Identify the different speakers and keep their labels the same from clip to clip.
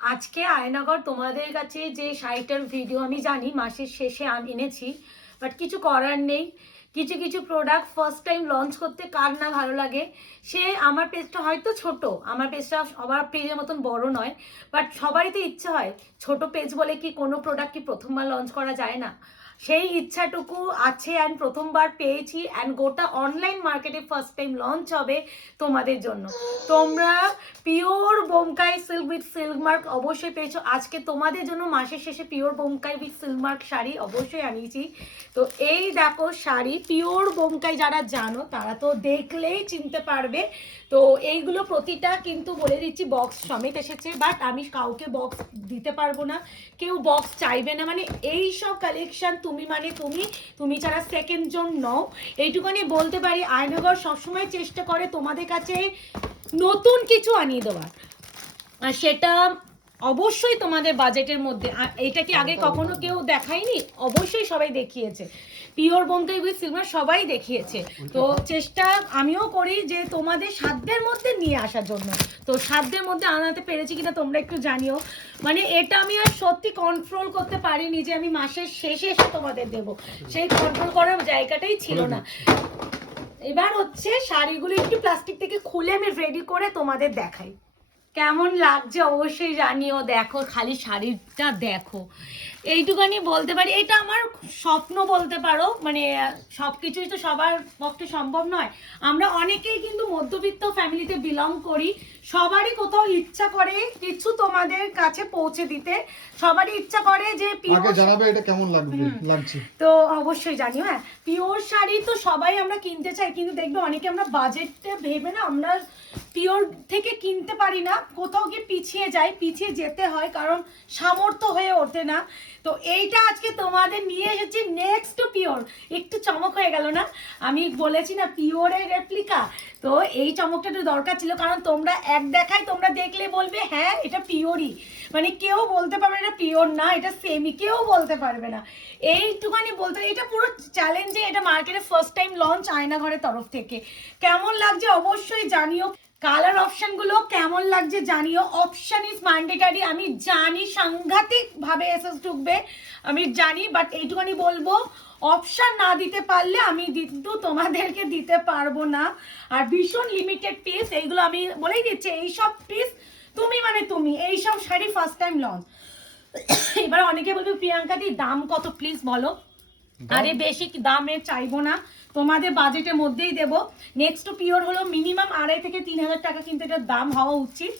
Speaker 1: আজকে আয়নাগর তোমাদের কাছে যে শাড়িটার ভিডিও আমি জানি, মাসের শেষে এনেছি বাট কিছু করার নেই। কিছু কিছু প্রোডাক্ট ফার্স্ট টাইম লঞ্চ করতে কার না ভালো লাগে? সে আমার পেজটা হয়তো ছোট, আমার পেজটা সবার পেজের মতন বড় নয় বাট সবারই তো ইচ্ছে হয়। ছোট পেজ বলে কি কোনো প্রোডাক্ট কি প্রথমবার লঞ্চ করা যায় না? সেই ইচ্ছাটুকু আছে অ্যান্ড প্রথমবার পেয়েছি অ্যান্ড গোটা অনলাইন মার্কেটে ফার্স্ট টাইম লঞ্চ হবে তোমাদের জন্য। তোমরা pure Bomkai silk with silk mark অবশ্যই পেয়েছ। আজকে তোমাদের জন্য মাসের শেষে pure Bomkai with silk mark sari অবশ্যই আনিয়েছি। তো এই দেখো শাড়ি পিওর বোমকাই যারা জানো, তারা তো দেখলেই চিনতে পারবে। তো এইগুলো প্রতিটা কিন্তু বলে দিচ্ছি বক্স সমেত এসেছে বাট আমি কাউকে বক্স দিতে পারব না। কেউ বক্স চাইবে না। মানে এই সব কালেকশন তুমি মানে তুমি তুমি যারা সেকেন্ড জন নও এইটুখানি বলতে পারি, আয়নগর সবসময় চেষ্টা করে তোমাদের কাছে নতুন কিছু আনিয়ে দেওয়ার। আর সেটা অবশ্যই তোমাদের বাজেটের মধ্যে। এটা কি আগে কখনো কেউ দেখায়নি? অবশ্যই সবাই দেখিয়েছে। পিওর বোমকাই উইথ সিলভার সবাই দেখিয়েছে। তো চেষ্টা আমিও করি যে তোমাদের সাধ্যের মধ্যে নিয়ে আসার জন্য। তো সাধ্যের মধ্যে আনাতে পেরেছি কিনা তোমরা একটু জানিও। মানে এটা আমি আর সত্যি কন্ট্রোল করতে পারিনি যে আমি মাসের শেষে এসে তোমাদের দেবো। সেই কন্ট্রোল করার জায়গাটাই ছিল না। এবার হচ্ছে শাড়িগুলো একটু প্লাস্টিক থেকে খুলে আমি রেডি করে তোমাদের দেখাই। কেমন লাগছে অবশ্যই জানিও, দেখো, খালি শাড়িটা দেখো। এইটুখানি বলতে পারি এটা আমার স্বপ্ন বলতে পারো মানে সব কিছুই তো সবার পক্ষে সম্ভব নয়। আমরা অনেকেই কিন্তু মধ্যবিত্ত ফ্যামিলিতে বিলং করি সবারই কোথাও ইচ্ছা করে কিছু তোমাদের কাছে পৌঁছে দিতে সবারই ইচ্ছা করে যে
Speaker 2: আগে জানাবে এটা কেমন লাগবে লাগছে।
Speaker 1: তো অবশ্যই জানি হ্যাঁ পিওর শাড়ি তো সবাই আমরা কিনতে চাই কিন্তু দেখবে অনেকে আমরা বাজেটে ভেবে না আমরা পিওর থেকে কিনতে পারি না কোথাও গিয়ে পিছিয়ে যাই পিছিয়ে যেতে হয় কারণ সামর্থ্য হয়ে ওঠে না। তো এইটা আজকে তোমাদের নিয়ে এসেছি নেক্সট টু পিওর একটু চমক হয়ে গেল না? আমি বলেছি না পিওরের রেপ্লিকা তো এই চমকটা একটু দরকার ছিল, কারণ তোমরা এক দেখায় তোমরা দেখলে বলবে হ্যাঁ এটা পিওরই মানে কেউ বলতে পারবে এটা পিওর না, এটা সেমি কেউ বলতে পারবে না। এইটুখানি বলতে, এটা পুরো চ্যালেঞ্জে এটা মার্কেটে ফার্স্ট টাইম লঞ্চ আয়নাঘরের তরফ থেকে। কেমন লাগছে অবশ্যই জানিও। কালার অপশনগুলো কেমন লাগছে জানিও। অপশন ইজ ম্যান্ডেটারি আমি জানি সাংঘাতিক ভাবে এসএস ঢুকবে, আমি জানি বাট এইটুখানি বলব অপশন না দিতে পারলে আমি কিন্তু তোমাদেরকে দিতে পারব না। আর ভীষণ লিমিটেড পিস এইগুলো আমি বলেই দিচ্ছি, এইসব পিস তুমি মানে তুমি, এইসব শাড়ি ফার্স্ট টাইম লঞ্চ এবার অনেকে বলবে, প্রিয়াঙ্কা দি, দাম কত প্লিজ বলো। আরে বেশি দামে চাইব না। তোমাদের বাজেটের মধ্যেই দেব। নেক্সট পিওর হলো মিনিমাম আড়াই থেকে তিন হাজার টাকা কিন্তু এটার দাম হওয়া উচিত।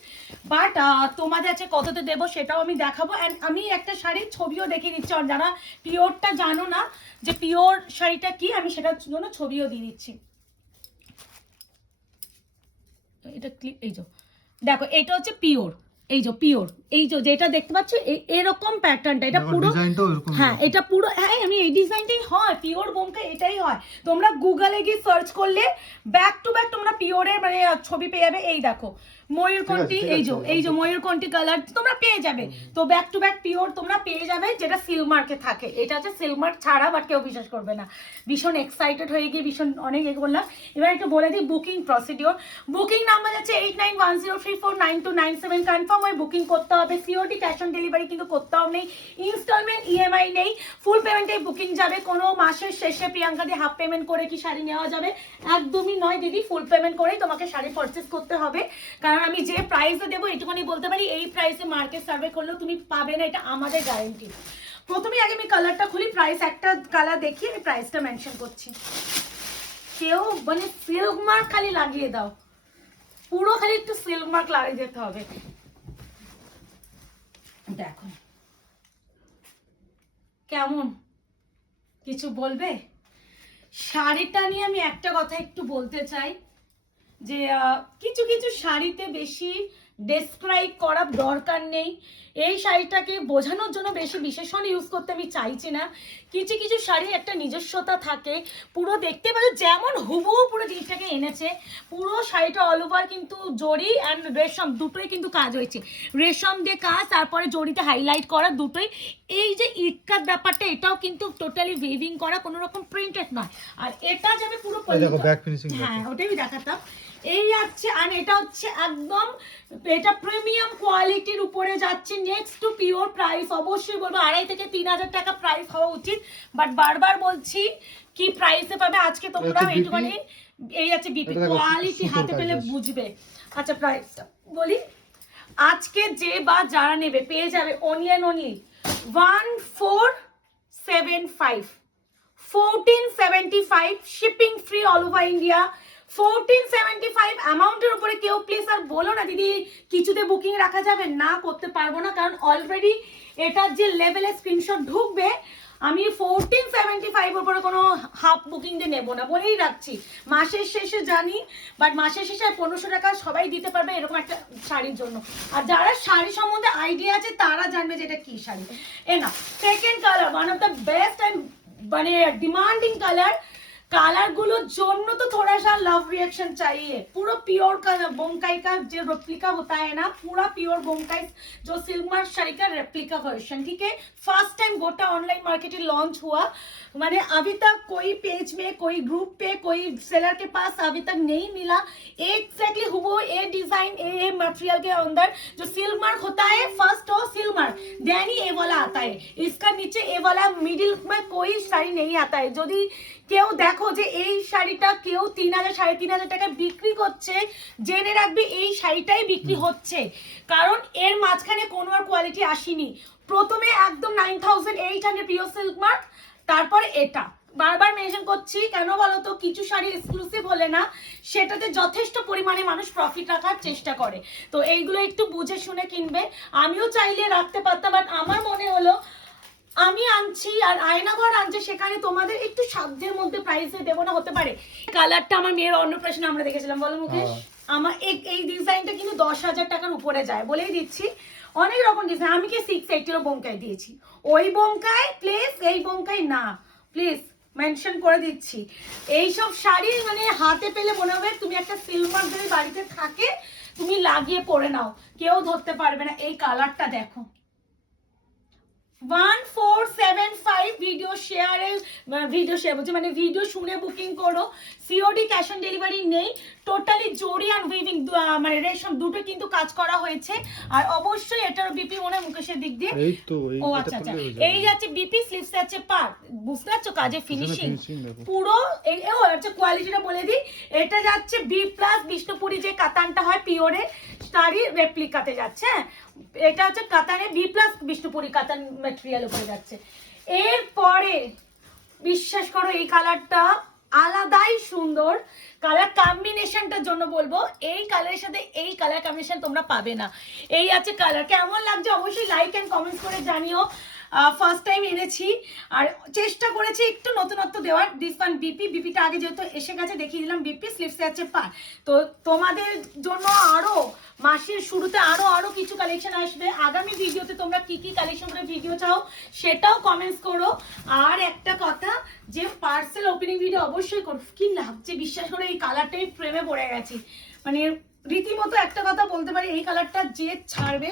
Speaker 1: বাট তোমাদের আছে কততে দেবো সেটাও আমি দেখাবো। অ্যান্ড আমি একটা শাড়ির ছবিও দেখিয়ে দিচ্ছি। আর যারা পিওরটা জানো না, যে পিওর শাড়িটা কি, আমি সেটার জন্য ছবিও দিয়ে দিচ্ছি। এটা ক্লিক এই যে। দেখো, এটা হচ্ছে পিওর এই যে পিওর এই যে যেটা দেখতে পাচ্ছ এই- এরকম প্যাটার্নটা এটা পুরো হ্যাঁ এটা পুরো হ্যাঁ আমি এই ডিজাইনটাই হয় পিওর বোমকা এটাই হয়। তোমরা গুগলে গিয়ে সার্চ করলে ব্যাক টু ব্যাক তোমরা পিওরের মানে ছবি পেয়ে যাবে এই দেখো। ময়ূরকণ্ঠী এই যে এই যে ময়ূরকণ্ঠী কালার তোমরা পেয়ে যাবে। তো ব্যাক টু ব্যাক পিওর তোমরা পেয়ে যাবে যেটা সিলমার্কে থাকে। এটা হচ্ছে সিলমার্ক ছাড়া বাট কেউ বিশ্বাস করবে না। ভীষণ এক্সাইটেড হয়ে গিয়ে ভীষণ অনেক এ করলাম এবার একটু বলে দিই বুকিং প্রসিডিওর বুকিং নাম্বার যাচ্ছে eight nine one zero three four nine two nine seven confirm হয়ে বুকিং করতে হবে। সিওটি ক্যাশ অন ডেলিভারি কিন্তু করতে হবে নেই। ইনস্টলমেন্ট ইএমআই নেই। ফুল পেমেন্টে বুকিং যাবে। কোনো মাসের শেষে প্রিয়াঙ্কা দিয়ে হাফ পেমেন্ট করে কি শাড়ি নেওয়া যাবে? একদমই নয় দিদি ফুল পেমেন্ট করেই তোমাকে শাড়ি পারচেস করতে হবে। কারণ আমি যে প্রাইসে দেবো এইটুখানি বলতে পারি, এই প্রাইসে মার্কেট সার্ভে করলেও তুমি পাবে না, এটা আমাদের গ্যারেন্টি প্রথমে আগে আমি কালারটা খুলি প্রাইস একটা কালার দেখিয়ে আমি প্রাইসটা মেনশন করছি। কেউ মানে সিল্ক মার্ক খালি লাগিয়ে দাও। পুরো খালি একটু সিল্ক মার্ক লাগিয়ে দিতে হবে। দেখো। কেমন? কিছু বলবে? শাড়িটা নিয়ে আমি একটা কথা একটু বলতে চাই। যে কিছু কিছু শাড়িতে বেশি ডেসক্রাইব করার দরকার নেই। এই শাড়িটাকে বোঝানোর জন্য বেশি বিশেষণ ইউজ করতে আমি চাইছি না। কিছু কিছু শাড়ির একটা নিজস্বতা থাকে। পুরো দেখতে পাচ্ছ যেমন হুবহু পুরো জিনিসটাকে এনেছে। পুরো শাড়িটা অল ওভার কিন্তু জড়ি অ্যান্ড রেশম দুটোই কিন্তু কাজ হয়েছে। রেশম দিয়ে কাজ তারপরে জড়িতে হাইলাইট করা দুটোই। এই যে ইটকার ব্যাপারটা এটাও কিন্তু টোটালি উইভিং করা কোনো রকম প্রিন্টেড নয়। আর এটা যাবে পুরো হ্যাঁ ওটাই দেখাতাম। এই যাচ্ছে আর এটা হচ্ছে একদম এটা প্রিমিয়াম কোয়ালিটির উপরে যাচ্ছে নেক্সট টু পিওর প্রাইস অবশ্যই বলব আড়াই থেকে তিন হাজার টাকা প্রাইস হওয়া উচিত বাট বারবার বলছি কি প্রাইসে পাবে আজকে তোমরা এইটুখানি এই আছে বিপি কোয়ালিটি হাতে পেলে বুঝবে। আচ্ছা প্রাইসটা বলি। আজকে যে বা যারা নেবে পেয়ে যাবে only only one four seven five fourteen seventy five shipping free all over India fourteen seventy five অ্যামাউন্টের উপরে কেউ প্লিজ আর বলো না, দিদি, কিছুতে বুকিং রাখা যাবে? না, করতে পারব না, কারণ অলরেডি এটার যে লেভেলে স্ক্রিনশট ঢুকবে, আমি ফোরটিন সেভেন্টি ফাইভ উপরে কোনো হাফ বুকিং দিয়ে নেব না, বলেই রাখছি। মাসের শেষে জানি বাট মাসের শেষে পনেরোশো টাকা সবাই দিতে পারবে এরকম একটা শাড়ির জন্য। আর যারা শাড়ি সম্বন্ধে আইডিয়া আছে, তারা জানবে যে এটা কী শাড়ি। এ না second colour one of the best and মানে ডিমান্ডিং কালার कलर गुलो जोन तो थोड़ा सा लव रिएक्शन चाहिए पूरा प्योर का बोमकाई का जो रेप्लिका होता है ना पूरा प्योर बोमकाई जो सिल्कमार साड़ी का रेप्लिका वर्जन ठीक है फर्स्ट टाइम गोटा ऑनलाइन मार्केट लॉन्च हुआ मैंने अभी तक कोई पेज में कोई ग्रुप पे कोई सेलर के पास अभी तक नहीं मिला एग्जैक्टली हुआ ये डिजाइन ये मटेरियल के अंदर जो सिल्क मार्क होता है फर्स्ट और सिल्क मार्क देन ही ए वाला आता है इसका नीचे ए वाला मिडिल में कोई साड़ी नहीं आता है जो কেউ দেখো যে এই শাড়িটা কেউ তিন হাজার সাড়ে তিন হাজার টাকায় বিক্রি করছে জেনে রাখবে এই শাড়িটাই বিক্রি হচ্ছে। কারণ এর মাঝখানে কোনো আর কোয়ালিটি আসেনি। প্রথমে একদম nine thousand eight hundred pure silk mark তারপরে এটা। বারবার মেনশন করছি কেন বলতো কিছু শাড়ি এক্সক্লুসিভ হলে না সেটাতে যথেষ্ট পরিমাণে মানুষ প্রফিট রাখার চেষ্টা করে। তো এইগুলো একটু বুঝে শুনে কিনবে। আমিও চাইলে রাখতে পারতাম বাট আমার মনে হলো আমি আনছি আর আয়নাঘর আনছে সেখানে তোমাদের একটু সাধ্যের মধ্যে প্রাইসে দেবো না হতে পারে। কালারটা আমার মেয়ের অন্নপ্রাশনে আমরা দেখেছিলাম বলো মুকেশ?
Speaker 2: হ্যাঁ।
Speaker 1: আমার এই- ডিজাইনটা কিন্তু দশ হাজার টাকার উপরে যায় বলেই দিচ্ছি। অনেক রকম ডিজাইন আমি কি সিক্স এইটিরও বোমকাই দিয়েছি। ওই বোমকাই প্লিজ এই বোমকাই না প্লিজ মেনশন করে দিচ্ছি। এইসব শাড়ি মানে হাতে পেলে মনে হবে তুমি একটা সিলভার যদি বাড়িতে থাকে তুমি লাগিয়ে পরে নাও কেউ ধরতে পারবে না। এই কালারটা দেখো। One four seven five video শেয়ারে ভিডিও শেয়ার বলছি মানে ভিডিও শুনে বুকিং করো। সিওডি ক্যাশ অন ডেলিভারি নেই টোটালি জরি আর উইভিং মানে রেশম দুটো কিন্তু কাজ করা হয়েছে। আর অবশ্যই এটার বিপি মনে হয় মুকেশের দিক দিয়ে। ও আচ্ছা আচ্ছা। এই যাচ্ছে বিপি স্লিপস আছে পার বুঝতে পারছ কাজে ফিনিশিং পুরো এই ও হচ্ছে কোয়ালিটিটা বলে দিই। এটা যাচ্ছে বি প্লাস বিষ্ণুপুরি যে কাতানটা হয় পিওরে তারই রেপ্লিকাতে যাচ্ছে হ্যাঁ? এটা হচ্ছে কাতানে বি প্লাস বিষ্ণুপুরি কাতান ম্যাটেরিয়াল উপরে যাচ্ছে। এরপরে বিশ্বাস করো এই কালারটা আলাদাই সুন্দর কালার কম্বিনেশনটার জন্য বলব, এই কালারের সাথে এই কালার কম্বিনেশন তোমরা পাবে না। এই আছে কালার কেমন লাগছে অবশ্যই লাইক অ্যান্ড কমেন্টস করে জানিও। ফার্স্ট টাইম এনেছি। আর চেষ্টা করেছি একটু নতুনত্ব দেওয়ার। দিস ওয়ান বিপি বিপিটা আগে যেহেতু এসে গেছে, দেখিয়ে দিলাম। বিপি স্লিপসে আছে পার। তো তোমাদের জন্য আরও মাসের শুরুতে আরও আরও কিছু কালেকশন আসবে। আগামী ভিডিওতে তোমরা কি কি কালেকশন করে ভিডিও চাও সেটাও কমেন্টস করো। আর একটা কথা, যে পার্সেল ওপেনিং ভিডিও অবশ্যই করো। কি লাগছে? বিশ্বাস করে এই কালারটাই প্রেমে পড়ে গেছি। মানে রীতিমতো একটা কথা বলতে পারি, এই কালারটা যে ছাড়বে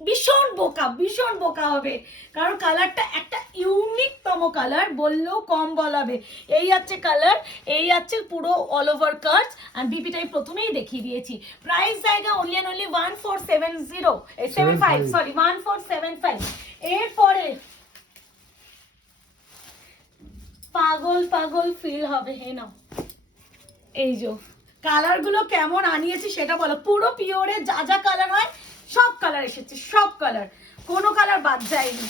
Speaker 1: ভীষণ বোকা ভীষণ বোকা হবে। কারণ কালারটা একটা ইউনিকতম কালার বললেও কম বলাবে। এই আছে কালার এই আছে পুরো অল ওভার কাজ আর বিপিটাই প্রথমেই দেখিয়ে দিয়েছি। প্রাইস জায়গা only and only one four seven zero seven
Speaker 2: five
Speaker 1: sorry one four seven five এরপরে পাগল পাগল ফিল হবে হে নাও। এই যে। কালারগুলো কেমন আনিয়েছি সেটা বলো। পুরো পিওরে যা যা কালার হয়, সব কালার এসেছে, সব কালার কোনো কালার বাদ যায়নি।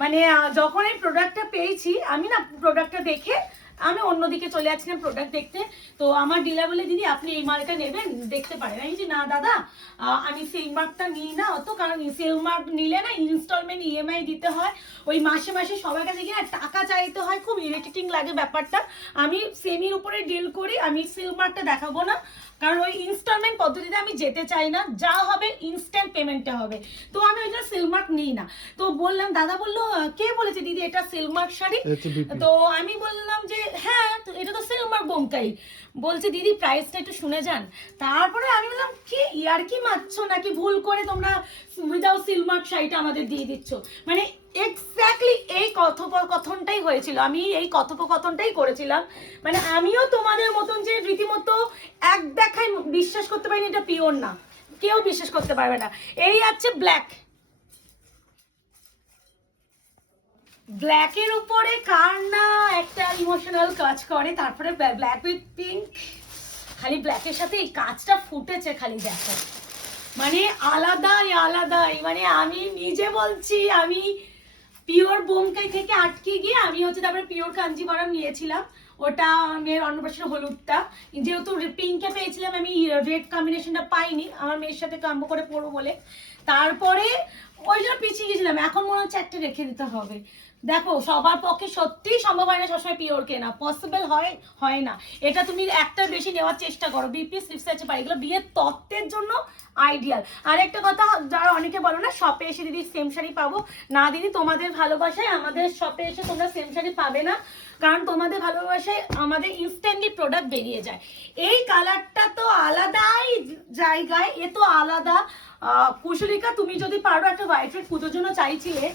Speaker 1: মানে যখন এই প্রোডাক্টটা পেয়েছি, আমি না প্রোডাক্টটা দেখে আমি অন্যদিকে চলে যাচ্ছিলাম প্রোডাক্ট দেখতে। তো আমার ডিলার বলে দিদি আপনি এই মালটা নেবেন দেখতে পারেন। আমি যে না দাদা আমি সিল্ক মার্কটা নিই না অত কারণ মার্ক নিলে না ইনস্টলমেন্ট ইএমআই দিতে হয়। ওই মাসে মাসে সবার কাছে গিয়ে টাকা চাইতে হয় খুব ইরিটেটিং লাগে ব্যাপারটা। আমি সেমির উপরে ডিল করি আমি সিল্ক মার্কটা দেখাবো না। কারণ ওই ইনস্টলমেন্ট পদ্ধতিতে আমি যেতে চাই না যা হবে ইনস্ট্যান্ট পেমেন্টে হবে। তো আমি ওই জন্য সিলমার্ক নিই না। তো বললাম দাদা বলল কে বলেছে দিদি এটা সিলমার্ক শাড়ি? তো আমি বললাম যে হ্যাঁ তো এটা তো সিলমার বোমকাই বলছে, দিদি প্রাইসটা একটু শুনে যান। তারপরে আমি বললাম, কি? ইয়ার কি মারছো নাকি? ভুল করে তোমরা উইদাউট সিলমার্ক শাড়িটা আমাদের দিয়ে দিচ্ছ। মানে এক্স্যাক্টলি এই কথোপকথনটাই হয়েছিল। আমি এই কথোপকথনটাই করেছিলাম। মানে আমিও তোমাদের মতন যে রীতিমতো এক দেখায় বিশ্বাস করতে পারিনি, এটা পিওর না। কেউ বিশ্বাস করতে পারবে না। এই আছে ব্ল্যাক ব্ল্যাকের উপরে কার না একটা ইমোশনাল কাজ করে? তারপরে ব্ল্যাক উইথ পিঙ্ক খালি ব্ল্যাকের সাথে এই কাজটা ফুটেছে খালি দেখো। মানে আলাদাই আলাদাই। মানে আমি নিজে বলছি, আমি পিওর বোমকাই থেকে আটকে গিয়ে আমি হচ্ছে তারপরে পিওর কাঞ্জিবরম নিয়েছিলাম। ওটা মেয়ের অন্নপ্রাশন হলুদটা। যেহেতু পিঙ্কে পেয়েছিলাম, আমি রেড কম্বিনেশনটা পাইনি। আমার মেয়ের সাথে কাম্বো করে পরবো বলে। তারপরে ওই জন্য পিছিয়ে গেছিলাম এখন মনে হচ্ছে একটা রেখে দিতে হবে। দেখো, সবার পক্ষে সত্যিই সম্ভব হয় না সবসময় পিওর কেনা। পসিবল হয় হয় না। এটা তুমি একটা বেশি নেওয়ার চেষ্টা করো। বিপি স্লিপস আছে পাই এগুলো বিয়ের তত্ত্বের জন্য আইডিয়াল আর একটা কথা, যারা অনেকে বলো না শপে এসে দিদি সেম শাড়ি পাবো। না দিদি, তোমাদের ভালোবাসায় আমাদের শপে এসে তোমরা সেম শাড়ি পাবে না। কারণ তোমাদের ভালোবাসায় আমাদের ইনস্ট্যান্টলি প্রোডাক্ট বেরিয়ে যায়। এই কালারটা তো আলাদাই জায়গায়। এ তো আলাদা। কুশলিকা তুমি যদি পারো একটা হোয়াইট রেড পুজোর জন্য চাইছিলে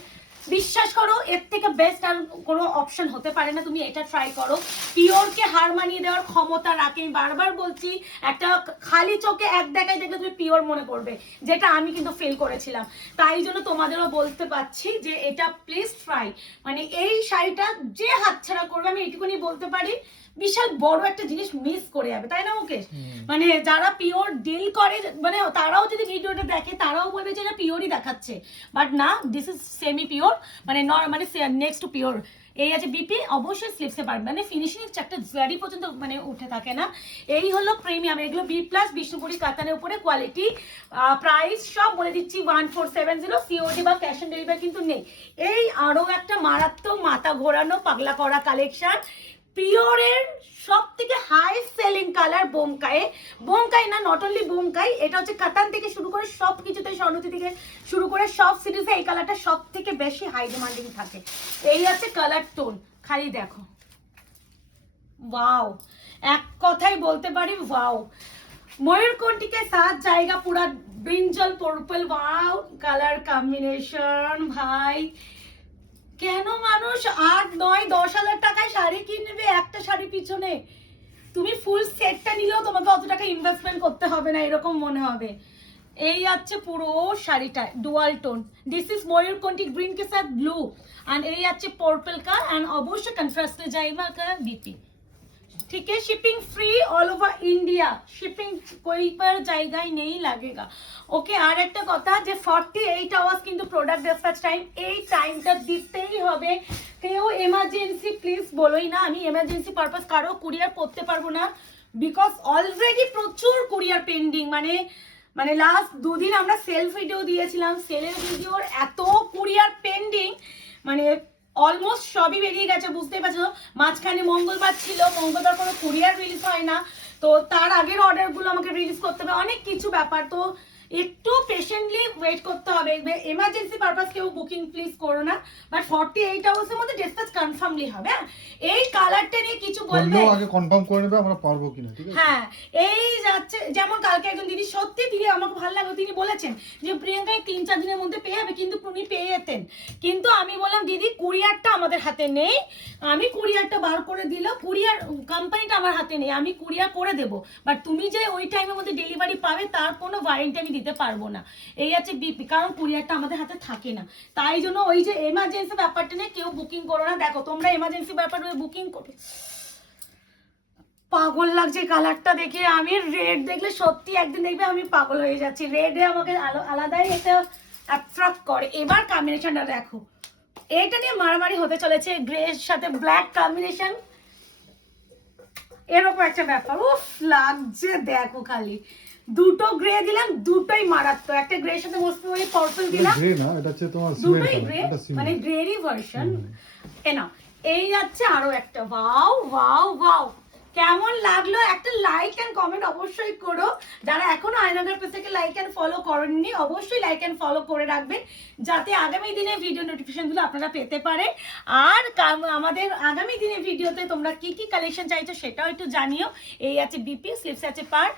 Speaker 1: বিশ্বাস করো এর থেকে বেস্ট আর কোনো অপশন হতে পারে না তুমি এটা ট্রাই করো। পিওরকে হার মানিয়ে দেওয়ার ক্ষমতা রাখে। আমি বারবার বলছি একটা খালি চোখে এক দেখায় দেখলে তুমি পিওর মনে করবে যেটা আমি কিন্তু ফিল করেছিলাম। তাই জন্য তোমাদেরও বলতে পারছি যে এটা প্লিজ ট্রাই মানে এই শাড়িটা যে হাতছাড়া করবে আমি এটুকুনি বলতে পারি বিশাল বড় একটা জিনিস মিস করে যাবে তাই না মুকেশ? মানে যারা পিওর ডিল করে মানে তারাও যদি ভিডিওটা দেখে তারাও বলবে যে এটা পিওরই দেখাচ্ছে। বাট না দিস ইজ সেমি পিওর মানে মানে নেক্সট টু পিওর এই আছে বিপি অবশ্যই স্লিপসে পারবে। মানে ফিনিশিং একটা জারি পর্যন্ত মানে উঠে থাকে না। এই হলো প্রিমিয়াম এগুলো বি প্লাস বিষ্ণুপুরি কাতানের উপরে কোয়ালিটি প্রাইস সব বলে দিচ্ছি one four seven zero COD বা ক্যাশ অন ডেলিভারি কিন্তু নেই। এই আরও একটা মারাত্মক মাথা ঘোরানো পাগলা করা কালেকশন পিওরের সব থেকে হাই সেলিং কালার বোমকায়ে বোমকাই না নট অনলি বোমকাই এটা হচ্ছে কাতান থেকে শুরু করে সব কিছুতে স্বর্ণতি থেকে শুরু করে সব সিরিজে এই কালারটা সব থেকে বেশি হাই ডিমান্ডিং থাকে। এই আছে কালার টোন খালি দেখো। ওয়াও এক কথাই বলতে পারি ওয়াও ময়ূরকণ্ঠীকে সাত জায়গা পুরা brinjal purple wow colour combination ভাই! কেন মানুষ আট, নয়, দশ হাজার টাকায় শাড়ি কিনবে? একটা শাড়ি পিছনে। তুমি ফুল সেটটা নিলেও তোমাকে অত টাকা ইনভেস্টমেন্ট করতে হবে না, এরকম মনে হবে। এই আছে পুরো শাড়িটা ডুয়াল টোন দিস ইজ কন্টি গ্রিন কে সাথ ব্লু অ্যান্ড এই আছে পার্পল কা অ্যান্ড অবশ্যই কনফ্রাস্টে যাইবা কা বিপি ठीक है shipping free all over India shipping कोई पर जाएगा ही नहीं लगेगा ওকে আর একটা কথা যে ফর্টি এইট আওয়ার্স কিন্তু প্রোডাক্ট ডিসপ্যাচ টাইম এই টাইমটা দিতেই হবে কেউ এমার্জেন্সি প্লিজ বলোই না আমি এমার্জেন্সি পারপাস কারো কুরিয়ার করতে পারবো না বিকজ অলরেডি প্রচুর কুরিয়ার পেন্ডিং মানে মানে লাস্ট দুদিন আমরা সেলফ ভিডিও দিয়েছিলাম সেলের ভিডিওর এত কুরিয়ার পেন্ডিং মানে অলমোস্ট সবই বেরিয়ে গেছে, বুঝতেই পারছ মাঝখানে মঙ্গলবার ছিল, মঙ্গলবার কোনো কুরিয়ার রিলিজ হয় না। তো তার আগের অর্ডারগুলো আমাকে রিলিজ করতে হবে। অনেক কিছু ব্যাপার তো একটু পেশেন্টলি ওয়েট করতে হবে। এমার্জেন্সি পারপাস কেউ বুকিং প্লিজ করো না। বাট ফর্টি এইট আওয়ার্সের মধ্যে ডিসপ্যাচ কনফার্মলি হবে হ্যাঁ? এই কালারটা নিয়ে কিছু বলবে?
Speaker 2: আগে কনফার্ম করে নেবে আমরা পারব কিনা ঠিক আছে?
Speaker 1: হ্যাঁ এই যাচ্ছে যেমন কালকে একজন দিদি সত্যি তিনি আমাকে ভালো লাগল তিনি বলেছেন যে প্রিয়াঙ্কা তিন চার দিনের মধ্যে পেয়ে যাবে কিন্তু উনি পেয়ে যেতেন। কিন্তু আমি বললাম দিদি কুরিয়ারটা আমাদের হাতে নেই। আমি কুরিয়ারটা বার করে দিল কুরিয়ার কোম্পানিটা আমার হাতে নেই। আমি কুরিয়ার করে দেবো। বাট তুমি যে ওই টাইমের মধ্যে ডেলিভারি পাবে তার কোনো ওয়ারেন্টি আমি দিতে পারব না। এই আছে কারণ কুরিয়ারটা আমাদের হাতে থাকে না। তাই জন্য ওই যে এমার্জেন্সি ব্যাপারটা নিয়ে কেউ বুকিং করো না। দেখো, তোমরা এমার্জেন্সি ব্যাপারে বুকিং করো। পাগল লাগছে কালারটা দেখে। আমি রেড দেখলে সত্যি একদিন দেখবে আমি পাগল হয়ে যাচ্ছি। রেডে আমাকে আলো- আলাদাই এটা অ্যাট্রাক্ট করে। এবার কম্বিনেশনটা দেখো। এটা নিয়ে মারামারি হতে চলেছে। গ্রের সাথে ব্ল্যাক কম্বিনেশন এরকম একটা ব্যাপার। উফ, লাগছে, দেখো খালি। দুটো গ্রে দিলাম দুটোই মারাত্মক। একটা গ্রের সাথে মস্ত ওই পার্পল দিলাম।
Speaker 2: গ্রে না এটা হচ্ছে তোমার সিমেন্ট
Speaker 1: দুটোই গ্রে মানে গ্রেরই ভার্সন এ নাও এই যাচ্ছে আরও একটা। ওয়াও ওয়াও ওয়াও কেমন লাগল? একটা লাইক এন্ড কমেন্ট অবশ্যই করো। যারা এখনও আয়নাগর থেকে লাইক এন্ড ফলো করেননি অবশ্যই লাইক এন্ড ফলো করে রাখবেন যাতে আগামী দিনে ভিডিও নোটিফিকেশনগুলো আপনারা পেতে পারে আর আমাদের আগামী দিনে ভিডিওতে তোমরা কি কি কালেকশন চাইছো সেটাও একটু জানিও। এই আছে বিপি স্লিপস আছে পার।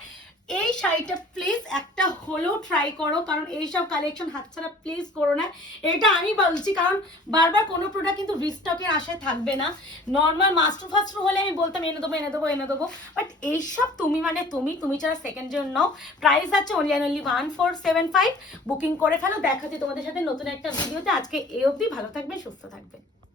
Speaker 1: এই শাড়িটা প্লিজ একটা হলেও ট্রাই করো, কারণ এইসব কালেকশন হাতছাড়া প্লিজ করো না। এটা আমি বলছি, কারণ বারবার কোনো প্রোডাক্ট কিন্তু রিস্টকের আশায় থাকবে না। নর্মাল মাস্টার ফাস্টার হলে আমি বলতাম, এনে দেবো এনে দেবো এনে দেবো। বাট এইসব তুমি মানে তুমি তুমি ছাড়া সেকেন্ড জন নাও প্রাইস আছে only and only one four seven five booking করে ফেলো, দেখাচ্ছি তোমাদের সাথে নতুন একটা ভিডিওতে আজকে এই অবধি, ভালো থাকবে সুস্থ থাকবে